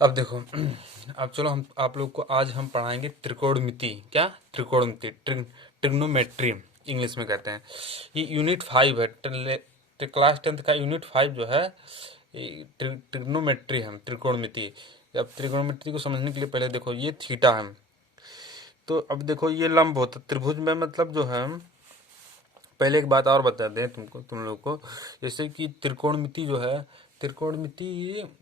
अब देखो अब चलो हम आप लोग को आज हम पढ़ाएंगे त्रिकोणमिति। क्या? त्रिकोणमिति, ट्रिग्नोमेट्री इंग्लिश में कहते हैं। ये यूनिट 5 है। क्लास 10th का यूनिट 5 जो है ट्रिग्नोमेट्री है, त्रिकोणमिति। अब त्रिकोणमिति को समझने के लिए पहले देखो ये थीटा है। तो अब देखो ये लंब होता है त्रिभुज में, मतलब जो है पहले एक बात और बता दें तुम लोग को। जैसे कि त्रिकोणमिति जो है, त्रिकोणमिति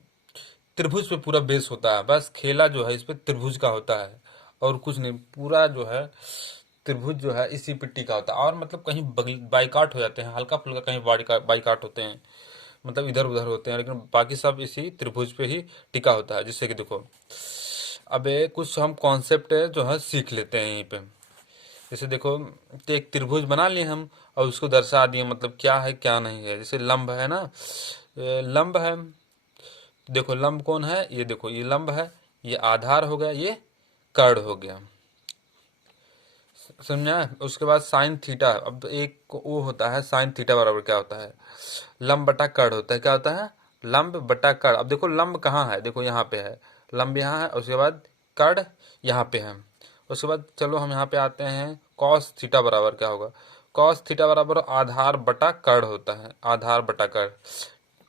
त्रिभुज पे पूरा बेस होता है। बस खेला जो है इस पे त्रिभुज का होता है और कुछ नहीं। पूरा जो है त्रिभुज जो है इसी पे टिका होता है। और मतलब कहीं बाइकाट हो जाते हैं, हल्का फुल्का कहीं बाइकाट होते हैं, मतलब इधर उधर होते हैं, लेकिन बाकी सब इसी त्रिभुज पे ही टिका होता है। जिससे कि देखो अब ये कुछ हम कॉन्सेप्ट है जो है सीख लेते हैं यहीं पे। जैसे देखो, तो एक त्रिभुज बना लिए हम और उसको दर्शा दिए, मतलब क्या है क्या नहीं है। जैसे लंब है ना, लंब है। देखो लंब कौन है, ये देखो ये लंब है, ये आधार हो गया, ये कर्ण हो गया। समझा? उसके बाद साइन थीटा। अब एक को वो होता है साइन थीटा बराबर क्या होता है, लंब बटा कर्ण होता है। क्या होता है? लंब बटा कर्ण। अब देखो लंब कहाँ है, देखो यहाँ पे है, लंब यहाँ है, उसके बाद कर्ण यहाँ पे है। उसके बाद चलो हम यहाँ पे आते हैं, कॉस थीटा बराबर क्या होगा, कॉस थीटा बराबर आधार बटा कर्ण होता है, आधार बटा कर्ण।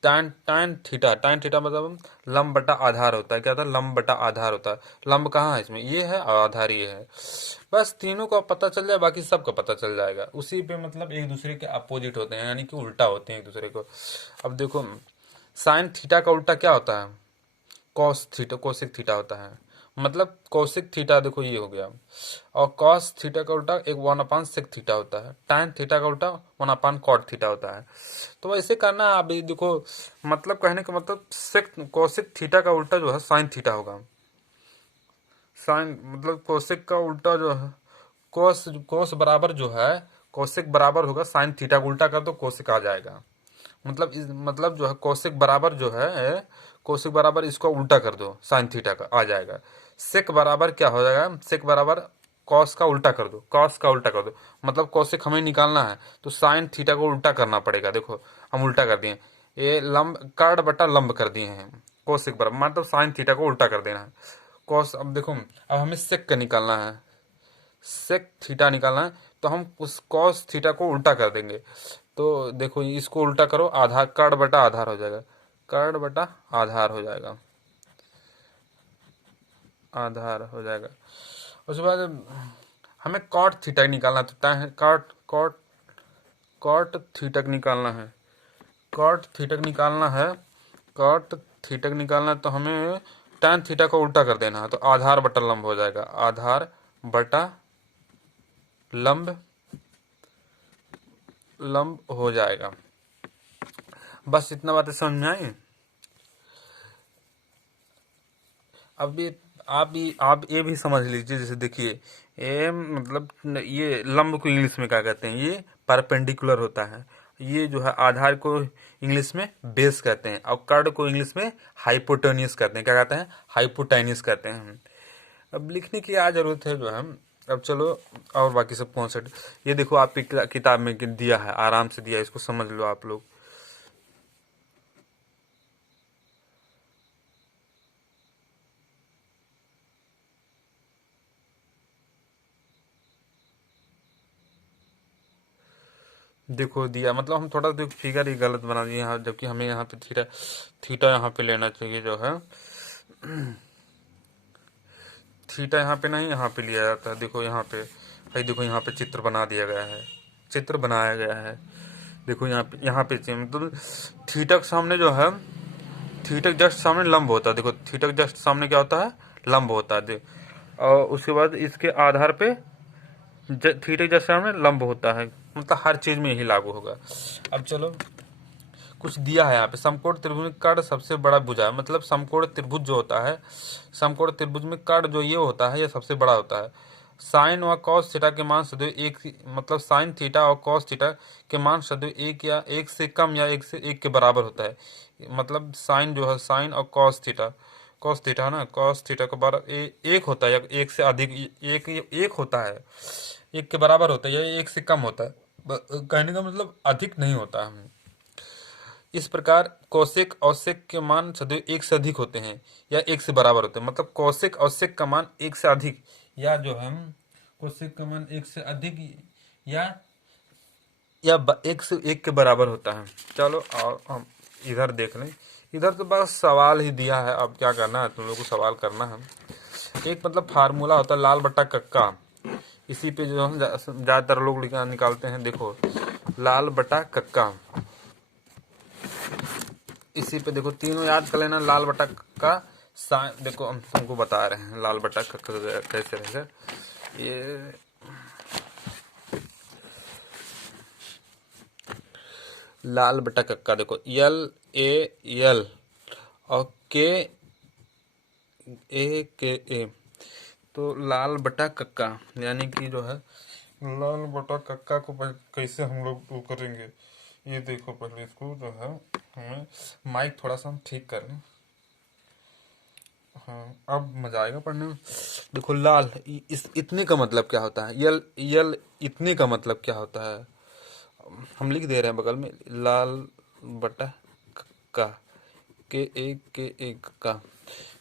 tan tan थीटा मतलब लंब बटा आधार होता है। क्या होता है? लंब बटा आधार होता है। लंब कहाँ है इसमें, ये है, और आधार ये है। बस तीनों का पता चल जाए, बाकी सबका पता चल जाएगा उसी पे। मतलब एक दूसरे के अपोजिट होते हैं, यानी कि उल्टा होते हैं एक दूसरे को। अब देखो साइन थीटा का उल्टा क्या होता है, कॉस थीटा, कोसेक थीटा होता है। मतलब कोसेक थीटा देखो ये हो गया। और कॉस थीटा का उल्टा एक 1/sec थीटा होता है। tan थीटा का उल्टा 1/cot थीटा होता है। तो ऐसे करना। अभी देखो मतलब कहने का मतलब सेक कोसेक थीटा का उल्टा जो है साइन थीटा होगा। साइन मतलब कोसेक का उल्टा जो है कोस, कोस बराबर जो है कोसेक बराबर होगा साइन थीटा का उल्टा कर दो कोसेक आ जाएगा। मतलब जो है कोसेक बराबर जो है, कोसेक बराबर इसको उल्टा कर दो साइन थीटा का आ जाएगा। सेक बराबर क्या हो जाएगा, सेक बराबर कॉस का उल्टा कर दो, कॉस का उल्टा कर दो। मतलब कोसेक हमें निकालना है तो साइन थीटा को उल्टा करना पड़ेगा। देखो हम उल्टा कर दिए, ये लंब कर्ण बटा लंब कर दिए हैं। कोसेक बराबर मतलब साइन थीटा को उल्टा कर देना है। कॉस, अब देखो अब हमें सेक का निकालना है, सेक थीटा निकालना है, तो हम उस कॉस थीटा को उल्टा कर देंगे। तो देखो इसको उल्टा करो, आधार कर्ण बटा आधार हो जाएगा, कर्ण बटा आधार हो जाएगा, आधार हो जाएगा। उसके बाद हमें कॉट थीटा निकालना है, तो कॉट कॉट कॉट थीटक निकालना है, कॉट थीटक निकालना है, कॉट थीटक निकालना है, तो हमें tan थीटा को उल्टा कर देना है। तो आधार बटा लंब हो जाएगा, आधार बटा लंब, लंब हो जाएगा। बस इतना बातें समझ में आई। अब ये आप ये भी समझ लीजिए। जैसे देखिए ये मतलब ये लंब को इंग्लिश में क्या कहते हैं, ये परपेंडिकुलर होता है। ये जो है आधार को इंग्लिश में बेस कहते हैं, और कर्ण को इंग्लिश में हाइपोटेन्यूस कहते हैं। क्या कहते हैं? हाइपोटेन्यूस कहते हैं। अब लिखने की क्या जरूरत है जो है। अब चलो और बाकी सब कॉन्सेप्ट ये देखो आपकी किताब में दिया है, आराम से दिया है, इसको समझ लो आप लोग। देखो दिया मतलब हम थोड़ा देखो फिगर ही गलत बना दिए यहाँ, जबकि हमें यहाँ पे थीटा, थीटा यहाँ पे लेना चाहिए जो है। थीटा यहाँ पे नहीं, यहाँ पे लिया जाता है। देखो यहाँ पे भाई, देखो यहाँ पे चित्र बना दिया गया है, चित्र बनाया गया है। देखो यहाँ पे मतलब थीटा के सामने जो है, थीटा के जस्ट सामने लंब होता है। देखो थीटा के जस्ट सामने क्या होता है, लंब होता है। और उसके बाद इसके आधार पे थीटा के जस्ट सामने लंब होता है। मतलब हर चीज में यही लागू होगा। अब चलो कुछ दिया है यहाँ पे, समकोण त्रिभुज में कर्ण सबसे बड़ा भुजा है। मतलब समकोण त्रिभुज जो होता है, समकोण त्रिभुज में कर्ण जो ये होता है ये सबसे बड़ा होता है। साइन व कॉस थीटा के मान सदैव एक, मतलब साइन थीटा और कॉस थीटा के मान सदैव एक या एक से कम या एक से एक के बराबर होता है। मतलब साइन जो है, साइन और कॉस थीटा, कॉस थीटा ना, कॉस थीटा का बराबर एक होता है या एक से अधिक, एक होता है, एक के बराबर होता है या एक से कम होता है। कहने का मतलब अधिक नहीं होता है। इस प्रकार कौशिक और सेक के मान सदैव एक से अधिक होते हैं या एक से बराबर होते हैं। मतलब कौशिक और सेक का मान एक से अधिक, या जो हम कौशिक का मान एक से अधिक या एक से एक के बराबर होता है। चलो और हम इधर देख लें। इधर तो बस सवाल ही दिया है, अब क्या करना है तुम लोग को, सवाल करना है। एक मतलब फार्मूला होता है लाल बट्टा कक्का, इसी पे जो हम ज़्यादातर लोग निकालते हैं। देखो लाल बटा कक्का, इसी पे देखो तीनों याद कर लेना। लाल बटा कक्का देखो हम तुमको बता रहे हैं लाल बटा कक्का कैसे रहेगा। ये लाल बटा कक्का देखो यल ए यल और के ए, तो लाल बटा कक्का यानी कि जो है लाल बटा कक्का को कैसे हम लोग वो करेंगे। ये देखो पहले इसको जो है हमें माइक थोड़ा सा हम ठीक कर लें। हाँ अब मजा आएगा पढ़ने में। देखो लाल इस इतने का मतलब क्या होता है, यल यल इतने का मतलब क्या होता है, हम लिख दे रहे हैं बगल में लाल बटा कक्का के एक का।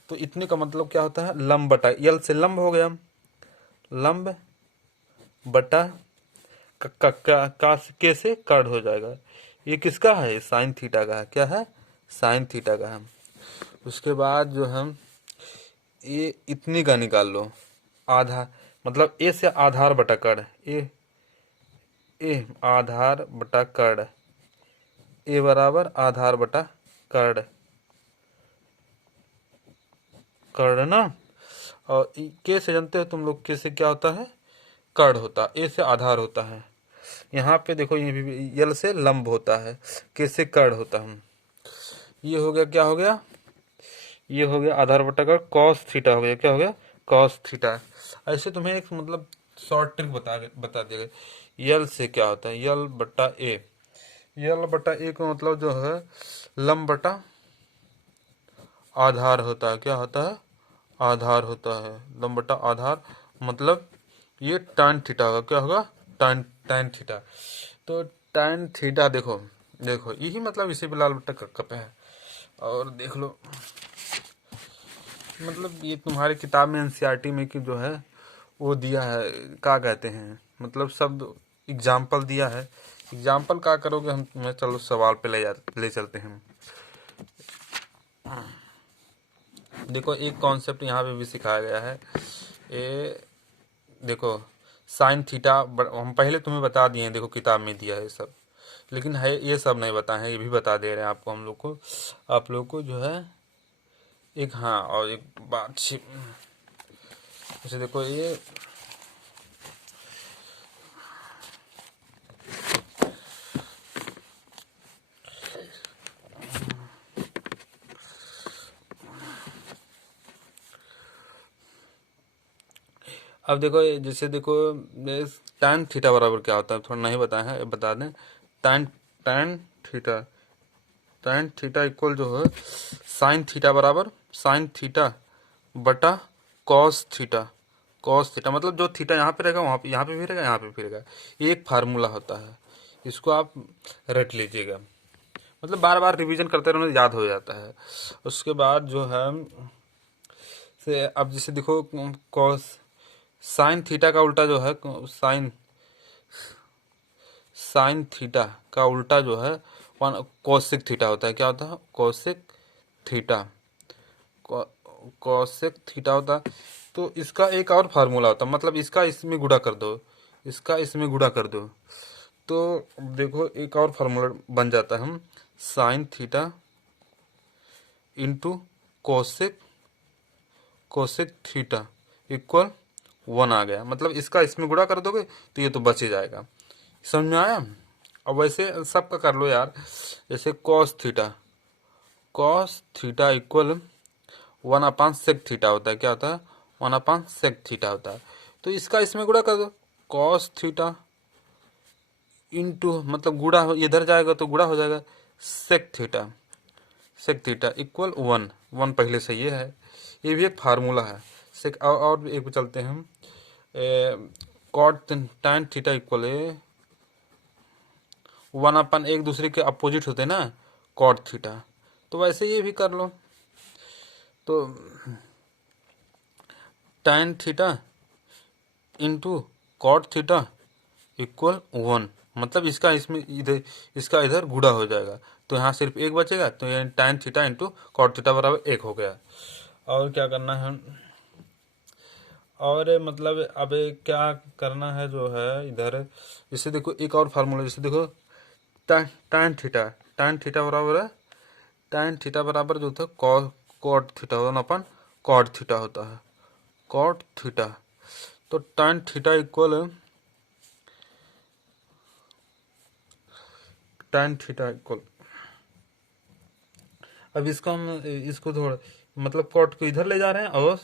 तो इतने का मतलब क्या होता है, लंब बटा, यल से लंब हो गया, लंब बटा का के से कर्ण हो जाएगा। ये किसका है, साइन थीटा का है। क्या है, साइन थीटा का है। उसके बाद जो हम ये इतनी का निकाल लो, आधार मतलब ए से आधार बटा कर्ण, ए आधार बटा कर्ण, ए बराबर आधार बटा कर्ण, कर्ण ना। और के से जानते हो तुम लोग, के से क्या होता है, कर्ण होता, ए से आधार होता है। यहाँ पे देखो ये भी यल से लंब होता है, के से कर्ण होता है। ये हो गया, क्या हो गया, ये हो गया आधार बटा कर्ण, कॉस थीटा हो गया। क्या हो गया, कॉस थीटा। ऐसे तुम्हें एक मतलब शॉर्ट ट्रिक बता दिया गया। यल से क्या होता है, यल बटा ए, यल बटा ए का मतलब जो है लंब बटा आधार होता है। क्या होता है, आधार होता है, लंब बटा आधार, मतलब ये tan थीटा होगा। क्या होगा, tan थीटा। तो tan थीटा देखो देखो यही मतलब इसी पे लाल बट्टा कक्का पे है। और देख लो मतलब ये तुम्हारे किताब में एनसीईआरटी में कि जो है वो दिया है, क्या कहते हैं, मतलब सब एग्जाम्पल दिया है। एग्जाम्पल क्या करोगे हम तुम्हें, चलो सवाल पे ले चलते हैं। देखो एक कॉन्सेप्ट यहाँ पे भी सिखाया गया है। ये देखो साइन थीटा, हम पहले तुम्हें बता दिए हैं, देखो किताब में दिया है सब, लेकिन है ये सब नहीं बताए हैं, ये भी बता दे रहे हैं आपको, हम लोग को, आप लोग को जो है एक, हाँ और एक बात जैसे देखो ये अब देखो जैसे देखो tan थीटा बराबर क्या होता है, थोड़ा नहीं बताया है, बता दें। tan tan theta, tan theta equal जो है साइन थीटा बराबर साइन थीटा बटा कॉस थीटा, कॉस थीटा मतलब जो थीटा यहाँ पे रहेगा वहाँ पे, यहाँ पे भी रहेगा, यहाँ पे भी रहेगा। ये एक फार्मूला होता है, इसको आप रट लीजिएगा, मतलब बार बार रिवीजन करते रहने याद हो जाता है। उसके बाद जो है से अब जैसे देखो कॉस, साइन थीटा का उल्टा जो है साइन, साइन थीटा का उल्टा जो है कोसेक थीटा होता है। क्या होता है, कोसेक थीटा, कोसेक थीटा होता है। तो इसका एक और फार्मूला होता है, मतलब इसका इसमें गुणा कर दो, इसका इसमें गुणा कर दो, तो देखो एक और फार्मूला बन जाता है, हम sine theta into cosec, cosec theta equal 1 आ गया। मतलब इसका इसमें गुणा कर दोगे तो ये तो बच ही जाएगा। समझ में आया। अब वैसे सबका कर लो यार, जैसे cos theta, cos theta equal 1/sec theta होता है। क्या होता है, 1/sec थीटा होता है। तो इसका इसमें गुणा कर दो, कॉस थीटा इंटू मतलब गुणा इधर जाएगा तो गुणा हो जाएगा, sec theta, sec theta equal 1 पहले से ये है, ये भी एक फार्मूला है। सेक और एक चलते हैं हम, कॉट tan थीटा इक्वल 1/, एक दूसरे के अपोजिट होते हैं ना, कॉट थीटा। तो वैसे ये भी कर लो, तो tan theta into cot theta equal 1, मतलब इसका इसमें इधर इसका इधर गुणा हो जाएगा, तो यहाँ सिर्फ एक बचेगा, तो ये tan theta into cot theta बराबर 1 हो गया। और क्या करना है, और मतलब अब क्या करना है जो है इधर, जैसे देखो एक और फार्मूला, जैसे देखो tan थीटा बराबर है, tan थीटा बराबर जो था कॉट थीटा होता अपन कॉट थीटा होता है, कॉट थीटा। तो tan theta equal tan theta equal, अब इसको हम इसको थोड़ा मतलब कॉट को इधर ले जा रहे हैं और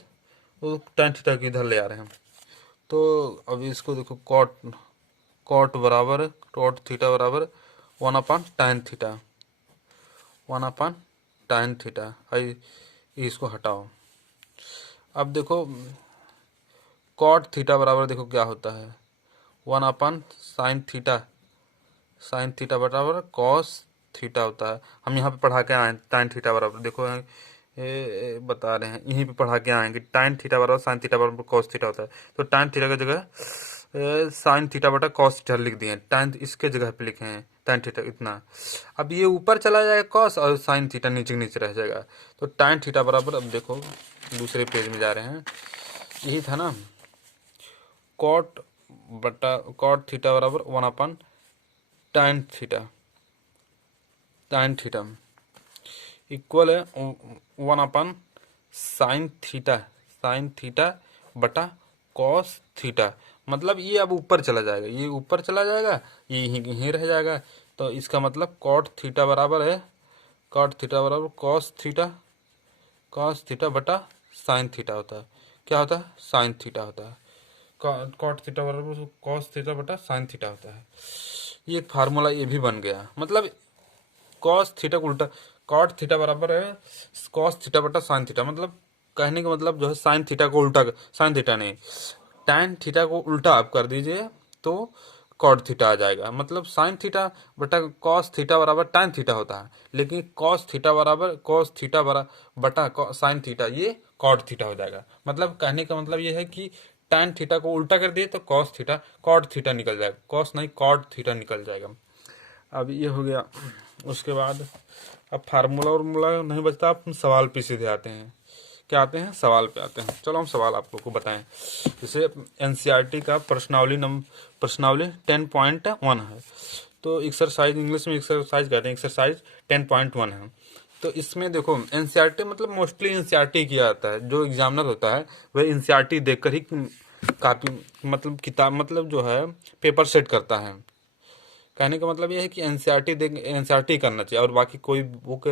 वो tan थीटा को इधर ले आ रहे हैं। तो अब इसको देखो कॉट कॉट बराबर कॉट थीटा बराबर 1/tan थीटा, 1/tan थीटा। इसको हटाओ। अब देखो कॉट थीटा बराबर देखो क्या होता है, 1/sin थीटा, साइन थीटा बराबर कॉस थीटा होता है। हम यहाँ पे पढ़ा के आए tan थीटा बराबर, देखो बता रहे हैं यहीं पे पढ़ा के आए कि tan थीटा बराबर साइन थीटा बराबर कॉस थीटा होता है। तो tan थीटा की जगह साइन थीटा बटा कॉस थीटा लिख दिए, tan इसके जगह पे लिखे हैं tan थीटा इतना। अब ये ऊपर चला जाएगा कॉस और साइन थीटा नीचे नीचे रह जाएगा। तो tan थीटा बराबर, अब देखो दूसरे पेज में जा रहे हैं, यही था ना, कॉट थीटा बराबर 1/tan theta, tan theta equal है 1/sin थीटा, साइन थीटा बटा कॉस थीटा। मतलब ये अब ऊपर चला जाएगा, ये ऊपर चला जाएगा, ये यहीं रह जाएगा। तो इसका मतलब कॉट थीटा बराबर है, कॉट थीटा बराबर कॉस थीटा बटा साइन थीटा होता है। क्या होता है, साइन थीटा होता है। कॉट थीटा बराबर कॉस थीटा बटा साइन थीटा होता है। ये एक फार्मूला ये भी बन गया, मतलब कॉस थीटा को उल्टा, कॉट थीटा बराबर है कॉस थीटा बटा साइन थीटा, मतलब कहने का मतलब जो है साइन थीटा को उल्टा, साइन थीटा नहीं tan थीटा को उल्टा आप कर दीजिए तो कॉट थीटा आ जाएगा। मतलब साइन थीटा बटा कॉस थीटा बराबर tan थीटा होता है, लेकिन कॉस थीटा बराबर कॉस थीटा बटा साइन थीटा ये कॉट थीटा हो जाएगा। मतलब कहने का मतलब ये है कि tan थीटा को उल्टा कर दिए तो कॉस थीटा कॉट थीटा निकल जाएगा, कॉस नहीं कॉट थीटा निकल जाएगा। अब ये हो गया। उसके बाद अब फार्मूला वार्मूला नहीं बचता, आप सवाल पे सीधे आते हैं। क्या आते हैं, सवाल पे आते हैं। चलो हम सवाल आप लोग को बताएं। जैसे एनसीईआरटी का प्रश्नावली 10.1 है, तो एक्सरसाइज इंग्लिश में एक्सरसाइज कहते हैं, एक्सरसाइज 10.1 है। तो इसमें देखो एनसीईआरटी मतलब मोस्टली एनसीईआरटी किया जाता है, जो एग्जामिनर होता है वह एनसीईआरटी देखकर ही कापी मतलब किताब मतलब जो है पेपर सेट करता है। कहने का मतलब यह है कि एनसीईआरटी देख एनसीईआरटी करना चाहिए और बाकी कोई बुक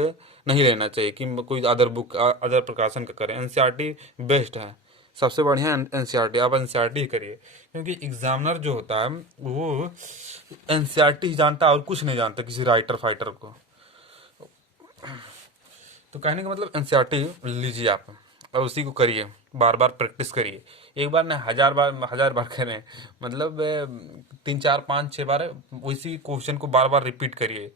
नहीं लेना चाहिए कि कोई अदर बुक अदर प्रकाशन का करें। एनसीईआरटी बेस्ट है, सबसे बढ़िया एनसीईआरटी, आप एनसीईआरटी ही करिए, क्योंकि एग्जामिनर जो होता है वो एनसीईआरटी ही जानता है और कुछ नहीं जानता किसी राइटर फाइटर को। तो कहने का मतलब एनसीईआरटी लीजिए आप और उसी को करिए, बार बार प्रैक्टिस करिए। एक बार नहीं, हजार बार करें, मतलब 3 4 5 6 बार उसी क्वेश्चन को बार बार रिपीट करिए,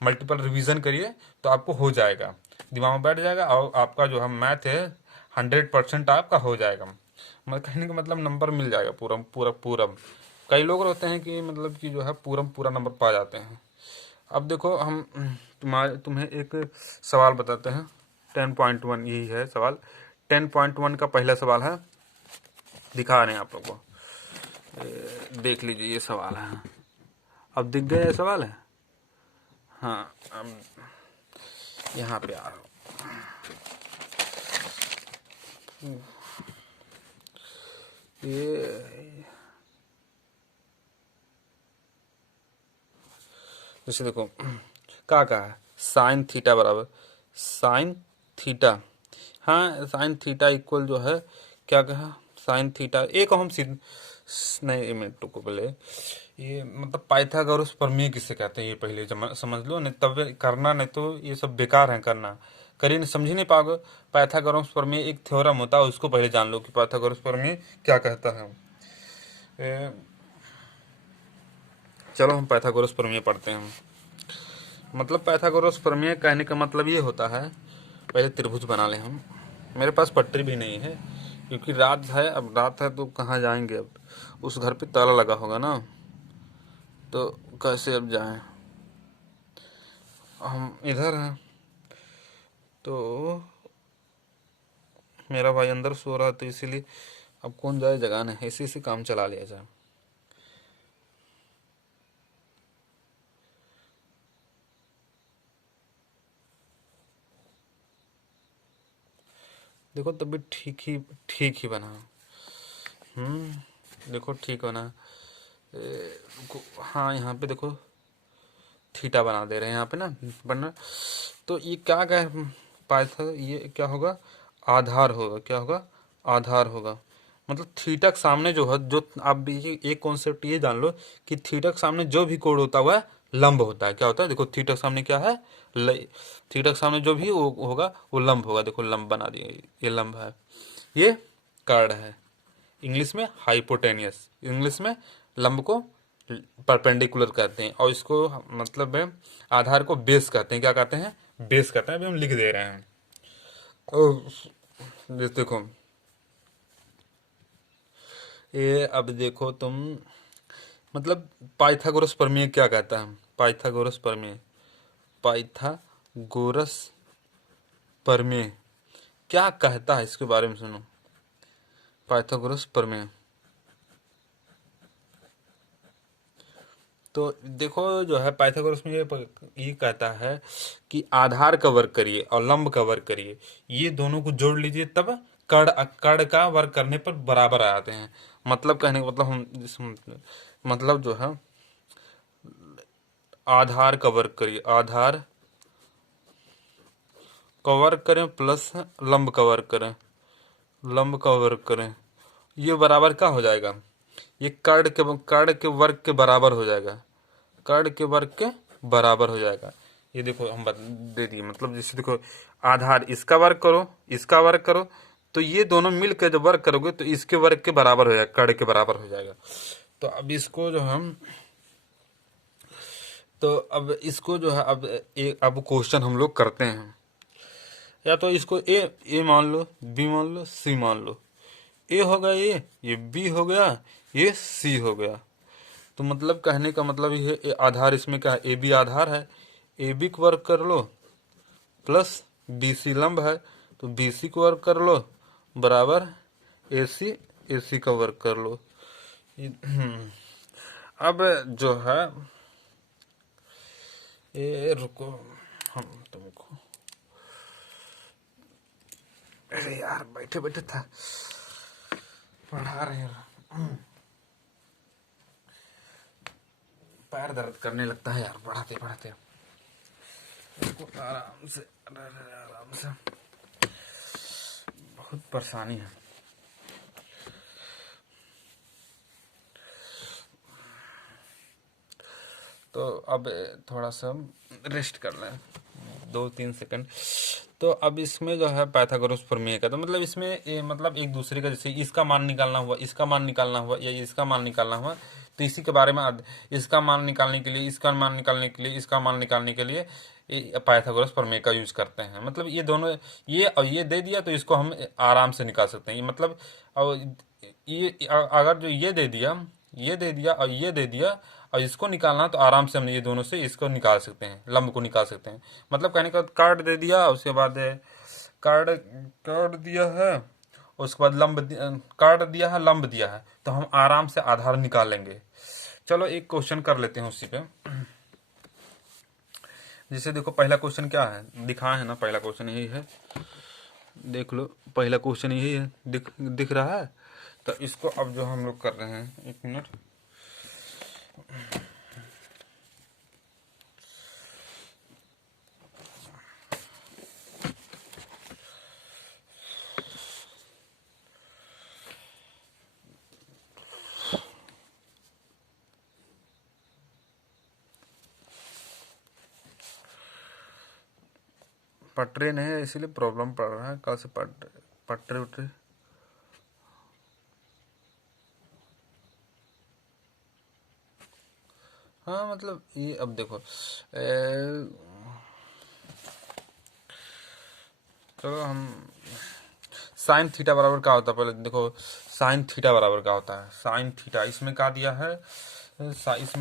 मल्टीपल रिवीजन करिए, तो आपको हो जाएगा, दिमाग में बैठ जाएगा और आपका जो है मैथ है 100% आपका हो जाएगा। मतलब कहने का मतलब नंबर मिल जाएगा पूरा पूरा पूरा। कई लोग होते हैं कि मतलब कि जो है पूरा पूरा नंबर पा जाते हैं। अब देखो हम तुम्हें एक सवाल बताते हैं, 10.1 यही है सवाल। 10.1 का पहला सवाल है, दिखा रहे हैं आप लोग को, देख लीजिए ये सवाल है। अब दिख गया ये सवाल है, हाँ अब यहाँ पे आ रहा हूँ। ये जैसे देखो क्या कहा है, साइन थीटा बराबर साइन थीटा, हाँ साइन थीटा इक्वल जो है क्या कहा, साइन थीटा एक हम सीध नहीं, एक मिनट को पहले, ये मतलब पाइथागोरस प्रमेय किसे कहते हैं ये पहले समझ लो, नहीं तब करना, नहीं तो ये सब बेकार है करना, करिए नहीं, समझ ही नहीं पाओगे। पाइथागोरस प्रमेय एक थ्योरम होता है, उसको पहले जान लो कि पाइथागोरस प्रमेय क्या कहता है। चलो हम पाइथागोरस प्रमेय पढ़ते हैं। मतलब पाइथागोरस प्रमेय कहने का मतलब ये होता है, पहले त्रिभुज बना ले हम। मेरे पास पटरी भी नहीं है क्योंकि रात है, अब रात है तो कहाँ जाएंगे, अब उस घर पे ताला लगा होगा ना, तो कैसे अब जाएं। हम इधर हैं तो मेरा भाई अंदर सो रहा है, तो इसीलिए अब कौन जाए जगाने, इसी से काम चला लिया जाए। देखो तभी ठीक ही बना। देखो ठीक बना। हाँ यहाँ पे देखो थीटा बना दे रहे हैं यहाँ पे ना बनना। तो ये क्या कह पाइथन, ये क्या होगा, आधार होगा। क्या होगा, आधार होगा। मतलब थीटा के सामने जो है, जो आप भी एक कॉन्सेप्ट ये जान लो कि थीटा के सामने जो भी कोण होता हुआ है लंब होता है। क्या होता है, देखो थीटा के सामने क्या है, थीटा के सामने जो भी वो होगा वो लंब होगा। देखो लंब बना दिया, ये लंब है, ये कार्ड है। इंग्लिश में हाइपोटेनियस, इंग्लिश में लंब को परपेंडिकुलर कहते हैं, और इसको मतलब है आधार को बेस कहते हैं। क्या कहते हैं, बेस कहते हैं। अभी हम लिख दे रहे हैं। और ये देखो, ये अब देखो तुम, मतलब पाइथागोरस प्रमेय क्या कहता है, पाइथागोरस प्रमेय, पाइथागोरस प्रमेय क्या कहता है, इसके बारे में सुनो। पाइथागोरस प्रमेय तो देखो जो है पाइथागोरस में ये कहता है कि आधार का वर्ग करिए और लंब का वर्ग करिए, ये दोनों को जोड़ लीजिए, तब कर्ण कर्ण का वर्ग करने पर बराबर आ आते हैं। मतलब कहने का मतलब मतलब जो है आधार का वर्ग करिए, आधार का वर्ग करें प्लस लंब का वर्ग करें, लंब का वर्ग करें, ये बराबर क्या हो जाएगा, ये कर्ण के वर्ग के बराबर हो जाएगा, कर्ण के वर्ग के बराबर हो जाएगा। ये देखो हम दे दिए, मतलब जैसे देखो आधार इसका वर्ग करो, इसका वर्ग करो, तो ये दोनों मिलकर जब वर्ग करोगे तो इसके वर्ग के बराबर हो जाएगा, कर्ण के बराबर हो जाएगा। तो अब इसको जो हम, तो अब इसको जो है अब क्वेश्चन हम लोग करते हैं। या तो इसको ए मान लो, बी मान लो, सी मान लो। ए हो गया, ये बी हो गया, ये सी हो गया। तो मतलब कहने का मतलब ये है, आधार इसमें क्या है, ए बी आधार है, ए बी को वर्ग कर लो प्लस बी सी लंब है, तो बी सी को वर्ग कर लो बराबर ए सी का वर्ग कर लो। अब जो है ये रुको, हम तुमको, अरे यार बैठे बैठे था पढ़ा रहे हैं, पैर दर्द करने लगता है यार पढ़ाते पढ़ाते। आराम से, आराम से, बहुत परेशानी है। तो अब थोड़ा सा रेस्ट कर लें, 2-3 सेकंड। तो अब इसमें जो है पाइथागोरस प्रमेय का, तो मतलब इसमें मतलब एक दूसरे का, जैसे इसका मान निकालना हुआ, इसका मान निकालना हुआ, या इसका मान निकालना हुआ, तो इसी के बारे में इसका मान निकालने के लिए, इसका मान निकालने के लिए, इसका मान निकालने के लिए पाइथागोरस प्रमेय का यूज करते हैं। मतलब ये दोनों, ये और ये दे दिया तो इसको हम आराम से निकाल सकते हैं। ये मतलब और ये अगर जो ये दे दिया, ये दे दिया और ये दे दिया और इसको निकालना, तो आराम से हम ये दोनों से इसको निकाल सकते हैं, लंब को निकाल सकते हैं। मतलब कहने का कार्ड दे दिया, उसके बाद कार्ड कार्ड दिया है, उसके बाद कार्ड दिया है, लंब दिया है, तो हम आराम से आधार निकाल लेंगे। चलो एक क्वेश्चन कर लेते हैं उसी पे। जैसे देखो पहला क्वेश्चन क्या है, दिखाए है ना, पहला क्वेश्चन यही है, देख लो पहला क्वेश्चन यही है, दिख रहा है। तो इसको अब जो हम लोग कर रहे हैं, 1 मिनट, पटरे नहीं है इसीलिए प्रॉब्लम पड़ रहा है, कल से पटरे उटरे। हाँ मतलब ये अब देखो चलो हम साइन थीटा बराबर क्या होता है पहले देखो। साइन थीटा बराबर क्या होता है, साइन थीटा इसमें क्या दिया है, इसमें